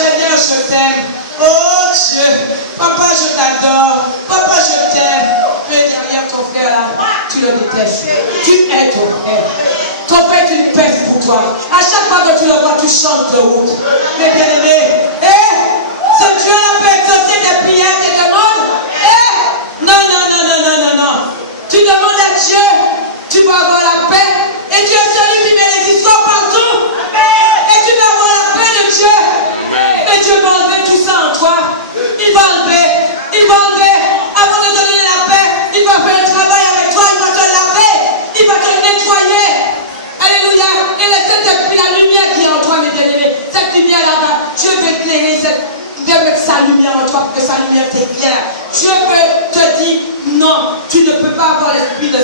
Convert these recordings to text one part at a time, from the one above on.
Seigneur, je t'aime. Oh Dieu, papa, je t'adore. Papa, je t'aime. Mais derrière ton frère là, tu le détestes. Tu es ton frère. Ton père est une peste pour toi. À chaque fois que tu le vois, tu chantes de route. Mais bien aimé, ce Dieu-là peut exaucer tes prières, tes demandes. Non. Tu demandes à Dieu, tu vas avoir la paix. Et Dieu est celui qui met les histoires partout. Et tu vas avoir la paix de Dieu. Et Dieu va enlever tout ça en toi. Il va enlever. Avant de te donner la paix, il va faire un travail avec toi. Il va te laver. Il va te nettoyer. Alléluia. Et laisser la lumière qui est en toi, mes bien-aimés. Cette lumière là-bas, Dieu veut éclairer Dieu veut mettre sa lumière en toi pour que sa lumière t'éclaire. Dieu veut te dire non, tu ne peux pas avoir l'esprit de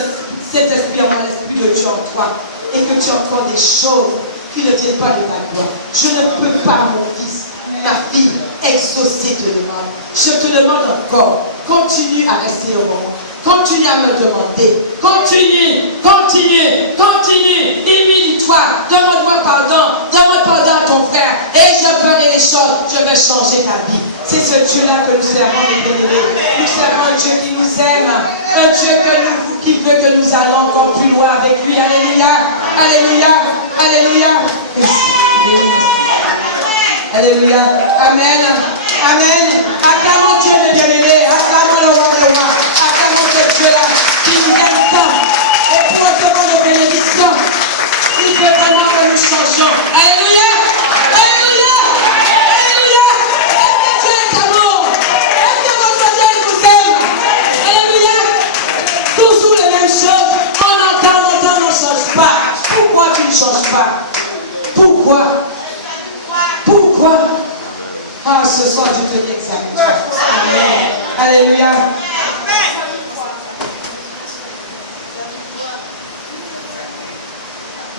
cet esprit, avoir l'esprit de Dieu en toi. Et que tu entends des choses qui ne viennent pas de ta gloire. Je ne peux pas, mon fils, ma fille, exaucer te demande. Je te demande encore, continue à rester au moment. Continue à me demander. Continue. Humilie-toi. Demande-moi pardon. Demande pardon à ton frère. Et je ferai les choses. Je vais changer ta vie. C'est ce Dieu-là que nous servons, mes bien-aimés. Nous servons un Dieu qui nous aime. Un Dieu qui veut que nous allons encore plus loin avec lui. Alléluia. Alléluia. Amen. Acclamons Dieu, mes bien-aimés. Acclamons le roi des rois. Acclamons ce Dieu-là qui nous aime tant. Et pour recevoir nos bénédictions, il veut vraiment que nous changions. Alléluia. Est-ce que Dieu est amour? Est-ce que votre Dieu vous aime? Alléluia. Toujours les mêmes choses. On entend, on ne change pas. Pourquoi tu ne changes pas? Pourquoi? Ah, ce soir, je te dis exactement. Amen. Alléluia.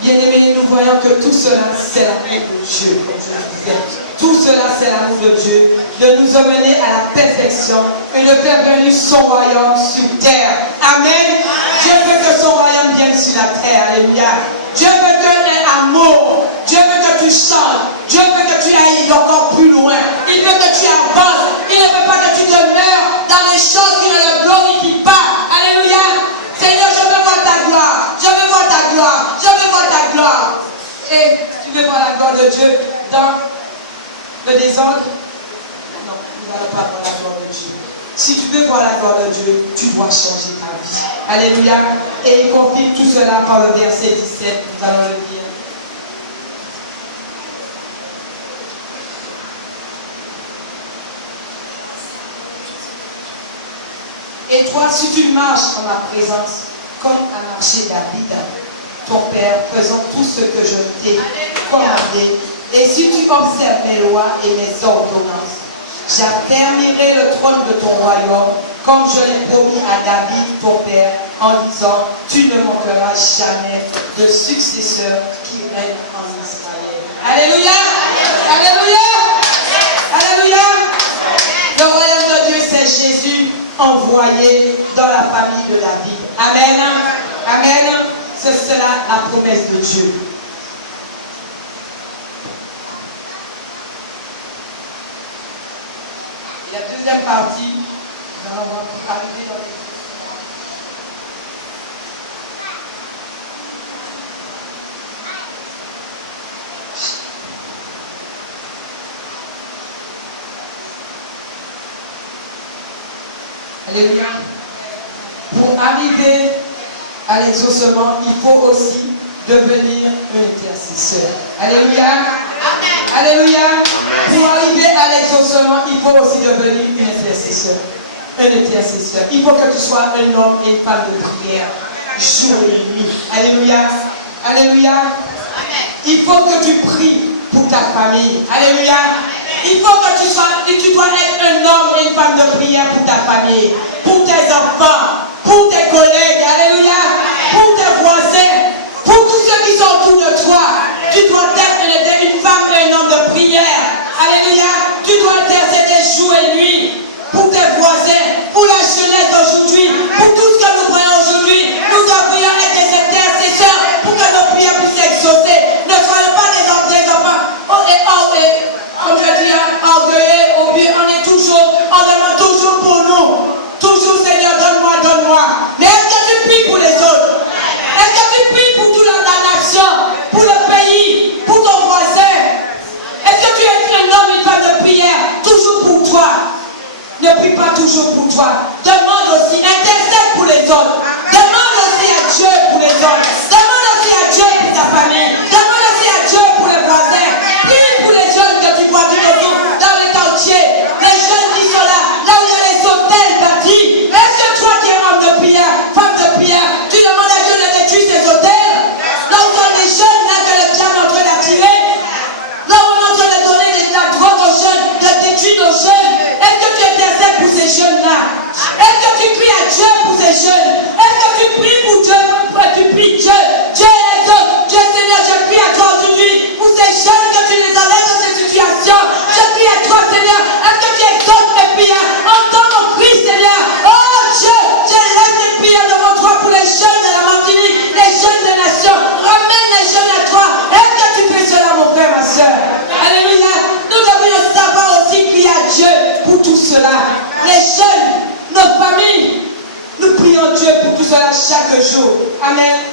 Bien-aimés, nous voyons que tout cela, c'est l'amour de Dieu, comme je le disais. Tout cela, c'est l'amour de Dieu, de nous emmener à la perfection et de faire venir son royaume sur terre. Amen. Dieu veut que son royaume vienne sur la terre. Alléluia. Dieu veut que tu aies amour. Dieu veut que tu chantes. Dieu veut que tu ailles encore plus loin. Il veut que tu avances. Il ne veut pas que tu demeures dans les choses qui ne le glorifient pas. Alléluia. Seigneur, je veux voir ta gloire. Je veux voir ta gloire. Je veux voir ta gloire. Et tu veux voir la gloire de Dieu dans le désordre? Non, nous n'allons pas voir la gloire de Dieu. Si tu veux voir la gloire de Dieu, tu dois changer ta vie. Alléluia. Et il confirme tout cela par le verset 17. Nous allons le lire. Et toi, si tu marches en ma présence, comme a marché David, ton père, faisant tout ce que je t'ai commandé, et si tu observes mes lois et mes ordonnances, j'affermirai le trône de ton royaume, comme je l'ai promis à David, ton père, en disant, tu ne manqueras jamais de successeur qui règne en Israël. Alléluia! Le royaume de Dieu, c'est Jésus envoyé dans la famille de David. Amen. C'est cela la promesse de Dieu. La deuxième partie, nous allons arriver dans les... Alléluia. Pour arriver à l'exaucement, il faut aussi devenir un intercesseur. Alléluia. Alléluia. Pour arriver à l'exaucement, il faut aussi devenir un intercesseur. Il faut que tu sois un homme et une femme de prière, jour et nuit. Alléluia. Il faut que tu pries pour ta famille. Alléluia. Il faut que tu dois être un homme et une femme de prière pour ta famille, pour tes enfants, pour tes collègues, alléluia, pour tes voisins, pour tous ceux qui sont autour de toi. Tu dois être une femme et un homme de prière, alléluia. Tu dois intercéder jour et nuit pour tes voisins, pour la jeunesse d'aujourd'hui, pour tout ce que nous voyons aujourd'hui. Nous devrions être des intercesseurs pour que nos prières puissent s'exaucer. Ne soyons pas des enfants, comme je dis, homme, une femme de prière, toujours pour toi. Ne prie pas toujours pour toi. Demande aussi, intercède pour les autres. Demande aussi à Dieu pour les autres. Demande aussi à Dieu pour ta famille. Demande aussi à Dieu pour les voisins. Prie pour les jeunes que tu vois tout autour dans le quartier. Les jeunes qui sont là, là où il y a les hôtels bâtis. Est-ce que toi qui es homme de prière, femme de prière, tu demandes à Dieu de détruire ces hôtels? Là où sont les jeunes, là que le diable est en train d'attirer. Là où on est en train de donner de la drogue aux jeunes, de détruire nos jeunes. Est-ce que tu intercèdes pour ces jeunes-là? Est-ce que tu pries à Dieu pour ces jeunes? Est-ce que tu pries pour Dieu? Tu pries Dieu. Dieu exauce. Dieu Seigneur, je prie à toi aujourd'hui pour ces jeunes que tu les enlèves de ces situations. Je prie à toi Seigneur. Est-ce que tu exauces mes prières? Entends mon cri Seigneur. Oh Dieu, je lève mes prières devant toi pour les jeunes de la Martinique, les jeunes des nations. Ramène les jeunes à toi. Est-ce que tu fais cela mon frère, ma soeur? Alléluia. Nous devrions savoir aussi crier à Dieu pour tout cela. Les jeunes, nos familles, nous prions Dieu pour tout cela chaque jour. Amen.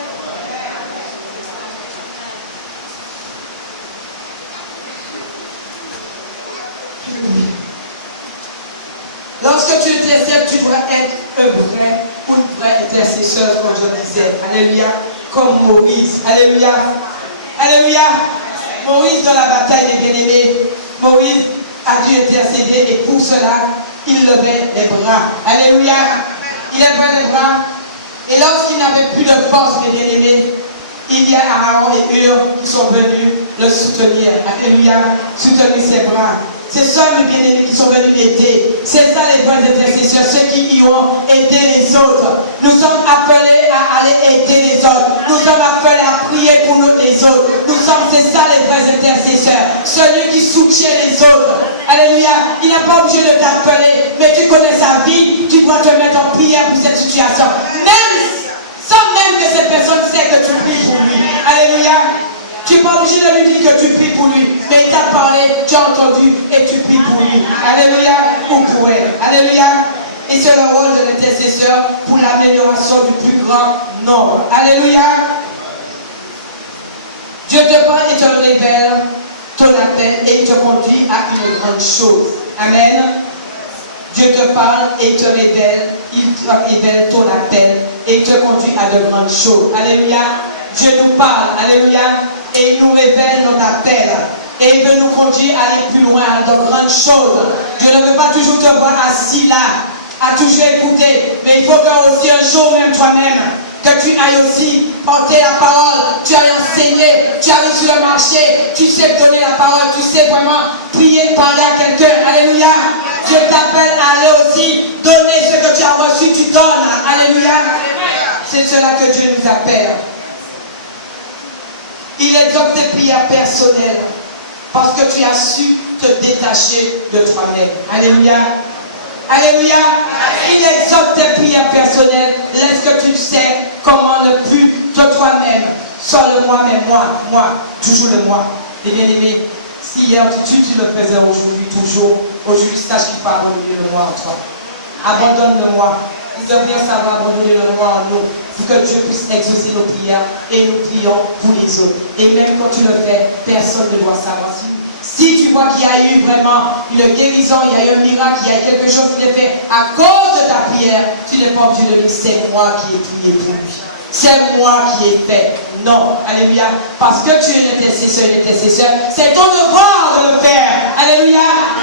Lorsque tu intercèdes, tu dois être un vrai ou une vraie intercesseur, comme je disais. Alléluia. Comme Moïse. Alléluia. Alléluia. Moïse dans la bataille des bien-aimés. Moïse a dû intercéder et pour cela, il levait les bras. Alléluia. Il levait les bras. Et lorsqu'il n'avait plus de force, mes bien-aimés, il y a Aaron et Hur qui sont venus le soutenir. Alléluia. Soutenir ses bras. C'est ça, mes bien-aimés, qui sont venus l'aider. C'est ça les vrais intercesseurs, ceux qui y ont aidé les autres. Nous sommes appelés à aller aider les autres. Nous sommes appelés à prier pour nous les autres. C'est ça les vrais intercesseurs. Celui qui soutient les autres. Alléluia. Il n'a pas obligé de t'appeler, mais tu connais sa vie. Tu dois te mettre en prière pour cette situation. Même sans même que cette personne sait que tu pries pour lui. Alléluia. Tu n'es pas obligé de lui dire que tu pries pour lui. Mais il t'a parlé, tu as entendu et tu pries pour lui. Alléluia. Ou pour elle. Alléluia. Et c'est le rôle de l'intercesseur pour l'amélioration du plus grand nombre. Alléluia. Dieu te parle et te révèle ton appel et il te conduit à une grande chose. Amen. Dieu te parle et il te révèle ton appel et il te conduit à de grandes choses. Alléluia. Dieu nous parle. Alléluia. Et il nous révèle notre appel. Et il veut nous conduire à aller plus loin, à de grandes choses. Dieu ne veut pas toujours te voir assis là, à toujours écouter. Mais il faut que aussi un jour même toi-même, que tu ailles aussi porter la parole, tu ailles enseigner, tu arrives sur le marché, tu sais donner la parole, tu sais vraiment prier, parler à quelqu'un. Alléluia. Dieu t'appelle à aller aussi donner ce que tu as reçu, tu donnes. Alléluia. C'est cela que Dieu nous appelle. Il exauce tes prières personnelles parce que tu as su te détacher de toi-même. Alléluia. Alléluia. Il exauce tes prières personnelles. Laisse que tu sais comment ne plus de toi-même. Sans le moi, mais moi, toujours le moi. Et bien aimé, si hier tu le faisais aujourd'hui, toujours, aujourd'hui sache qu'il faut abandonner le moi en toi. Abandonne le moi. Nous devrions savoir abandonner le moi en nous pour que Dieu puisse exaucer nos prières et nous prions pour les autres. Et même quand tu le fais, personne ne doit savoir. Si tu vois qu'il y a eu vraiment une guérison, il y a eu un miracle, il y a eu quelque chose qui est fait à cause de ta prière, tu n'es pas obligé de dire c'est moi qui ai prié pour lui. C'est moi qui ai fait. Non. Alléluia. Parce que tu es l'intercesseur, c'est ton devoir de le faire. Alléluia.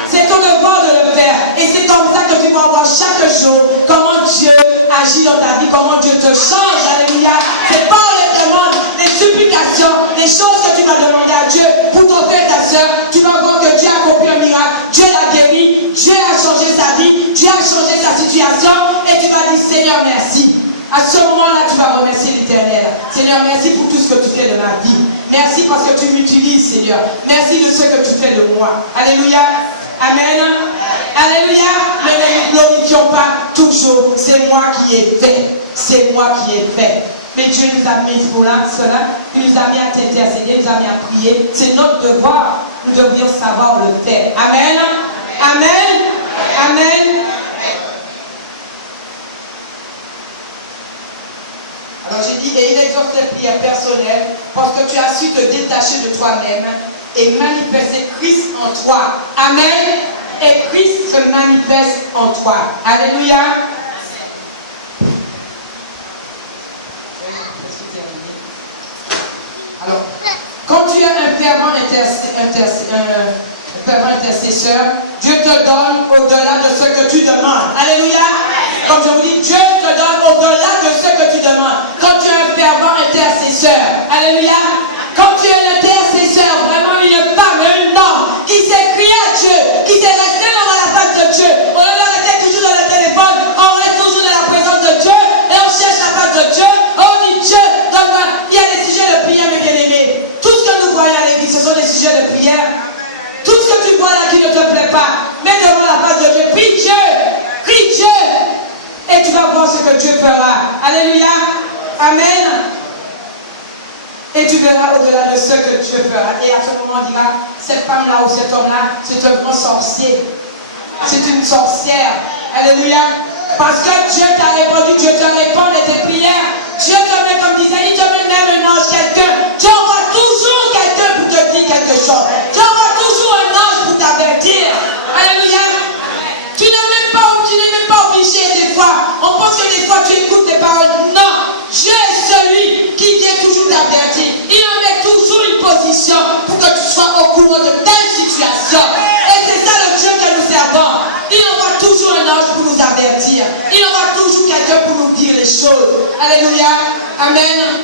C'est ton devoir de le faire. Et c'est comme ça que tu vas voir chaque jour comment Dieu agit dans ta vie, comment Dieu te change. Alléluia. C'est par les demandes, les supplications, les choses que tu vas demander à Dieu pour ton frère et ta soeur. Tu vas voir que Dieu a accompli un miracle. Dieu l'a guéri. Dieu a changé sa vie. Dieu a changé sa situation. Et tu vas dire Seigneur, merci. À ce moment-là, tu vas remercier l'Éternel. Seigneur, merci pour tout ce que tu fais de ma vie. Merci parce que tu m'utilises, Seigneur. Merci de ce que tu fais de moi. Alléluia. Amen. Alléluia. Mais ne nous glorifions pas toujours. C'est moi qui ai fait. C'est moi qui ai fait. Mais Dieu nous a mis pour cela. Il nous a mis à t'intercéder, il nous a mis à prier. C'est notre devoir. Nous devrions savoir le faire. Amen. Amen. Amen. Alors j'ai dit, et il exauce tes prières personnelles parce que tu as su te détacher de toi-même et manifester Christ en toi. Amen. Et Christ se manifeste en toi. Alléluia. Alors, quand tu es un fervent intercesseur, Dieu te donne au-delà de ce que tu demandes. Alléluia. Comme je vous dis, Dieu te donne au-delà de ce que tu demandes. Quand tu es un fervent intercesseur. Alléluia. Quand tu es un intercesseur, vraiment une femme, un homme qui s'est crié à Dieu, qui s'est resté devant la face de Dieu. Au lieu de rester toujours dans le téléphone, on reste toujours dans la présence de Dieu et on cherche la face de Dieu. On dit Dieu, donne-moi. Il y a des sujets de prière, mes bien-aimés. Tout ce que nous voyons à l'église, ce sont des sujets de prière. Tout ce que tu vois là qui ne te plaît pas, mets devant la face de Dieu. Prie Dieu. Prie Dieu. Et tu vas voir ce que Dieu fera. Alléluia. Amen. Et tu verras au-delà de ce que Dieu fera. Et à ce moment, on dira, cette femme-là ou cet homme-là, c'est un grand sorcier. C'est une sorcière. Alléluia. Parce que Dieu t'a répondu, Dieu te répond à tes prières. Dieu te met, comme disait, il te met même un ange, quelqu'un. Dieu envoie toujours quelqu'un pour te dire quelque chose. Dieu envoie toujours un ange pour t'avertir. Alléluia. Tu n'es même pas obligé des fois. On pense que des fois tu écoutes des paroles. Non. Dieu est celui qui vient toujours t'avertir. Il en met toujours une position pour que tu sois au courant de telle situation. Et c'est ça le Dieu que nous servons. Il envoie toujours un ange pour nous avertir. Il envoie toujours quelqu'un pour nous dire les choses. Alléluia. Amen.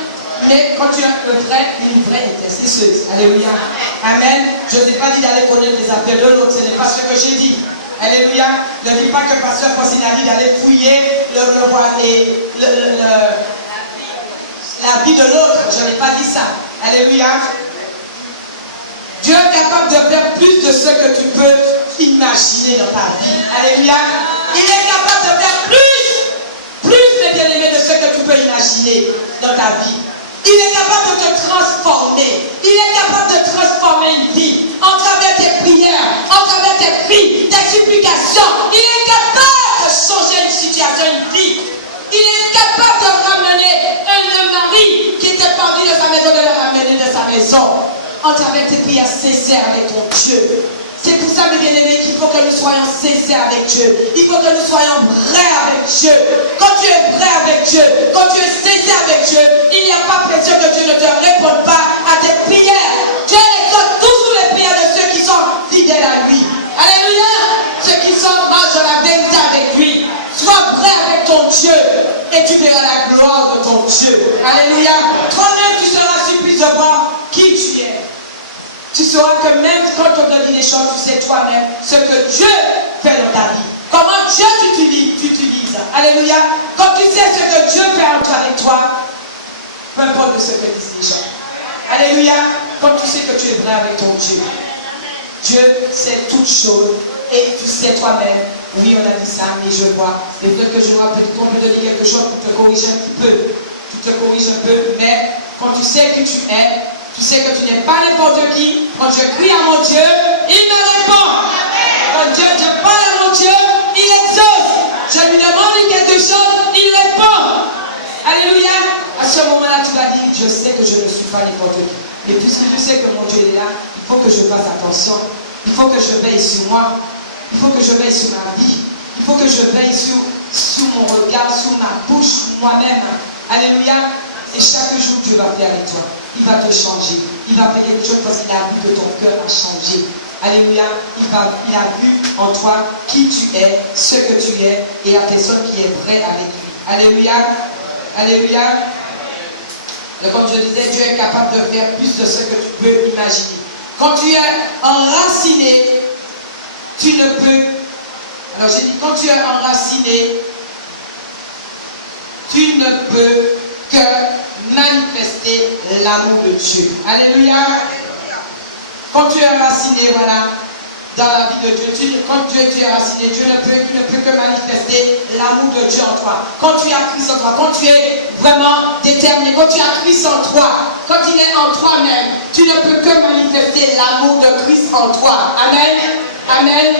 Mais quand tu as une vraie intercesseuse. Alléluia. Amen. Je ne t'ai pas dit d'aller connaître les affaires de l'autre. Ce n'est pas ce que j'ai dit. Alléluia. Ne dis pas que pasteur Faustin a dit d'aller fouiller la vie de l'autre. Je n'ai pas dit ça. Alléluia. Dieu est capable de faire plus de ce que tu peux imaginer dans ta vie. Alléluia. Il est capable de faire plus, mes bien-aimés, de ce que tu peux imaginer dans ta vie. Il est capable de te transformer. Il est capable de transformer une vie en travers tes prières, en travers tes cris, tes supplications. Il est capable de changer une situation, une vie. Il est capable de ramener un mari qui était parti de sa maison, de le ramener de sa maison. En travers tes prières sincères avec ton Dieu. C'est pour ça, mes bien-aimés, qu'il faut que nous soyons sincères avec Dieu. Il faut que nous soyons vrais avec Dieu. Quand tu es vrai avec Dieu, quand tu es sincère avec Dieu, il n'y a pas pression que Dieu ne te réponde pas à tes prières. Dieu écoute toujours les prières de ceux qui sont fidèles à lui. Alléluia. Ceux qui marchent dans la vérité avec lui. Sois vrai avec ton Dieu et tu verras la gloire de ton Dieu. Alléluia. Toi-même, tu seras surpris de voir qui tu es. Tu sauras que même quand on te dit des choses, tu sais toi-même ce que Dieu fait dans ta vie. Comment Dieu t'utilise. Alléluia. Quand tu sais ce que Dieu fait avec toi, peu importe de ce que disent les gens. Alléluia. Quand tu sais que tu es vrai avec ton Dieu. Dieu sait toutes choses et tu sais toi-même. Oui, on a dit ça, mais je vois. Et peut-être que je vois, peut-être qu'on peut te dire quelque chose pour te corriger un petit peu. Tu te corriges un peu, mais quand tu sais qui tu es, tu sais que tu n'es pas n'importe qui. Quand je crie à mon Dieu, il me répond. Quand je parle à mon Dieu, il exauce. Je lui demande quelque chose, il répond. Alléluia. À ce moment-là, tu vas dire, je sais que je ne suis pas n'importe qui. Mais puisque tu sais que mon Dieu est là, il faut que je fasse attention. Il faut que je veille sur moi. Il faut que je veille sur ma vie. Il faut que je veille sur mon regard, sur ma bouche, moi-même. Alléluia. Et chaque jour, Dieu va faire avec toi. Il va te changer. Il va faire quelque chose parce qu'il a vu que ton cœur a changé. Alléluia. Il a vu en toi qui tu es, ce que tu es et la personne qui est vraie avec lui. Alléluia. Alléluia. Et comme je disais, Dieu est capable de faire plus de ce que tu peux imaginer. Quand tu es enraciné, tu ne peux. Alors j'ai dit, quand tu es enraciné, tu ne peux que manifester l'amour de Dieu. Alléluia. Quand tu es enraciné, voilà, dans la vie de Dieu, quand tu es enraciné, Dieu ne peut que manifester l'amour de Dieu en toi. Quand tu as Christ en toi, quand tu es vraiment déterminé, quand tu as Christ en toi, quand il est en toi-même, tu ne peux que manifester l'amour de Christ en toi. Amen. Amen.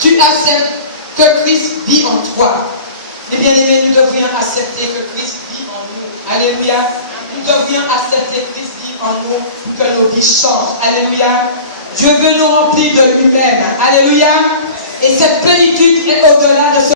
Tu acceptes que Christ vit en toi. Et bien aimés, nous devrions accepter que Christ vit en nous. Alléluia. Nous devrions accepter que Christ vit en nous pour que nos vies changent. Alléluia. Dieu veut nous remplir de lui-même. Alléluia. Et cette plénitude est au-delà de ce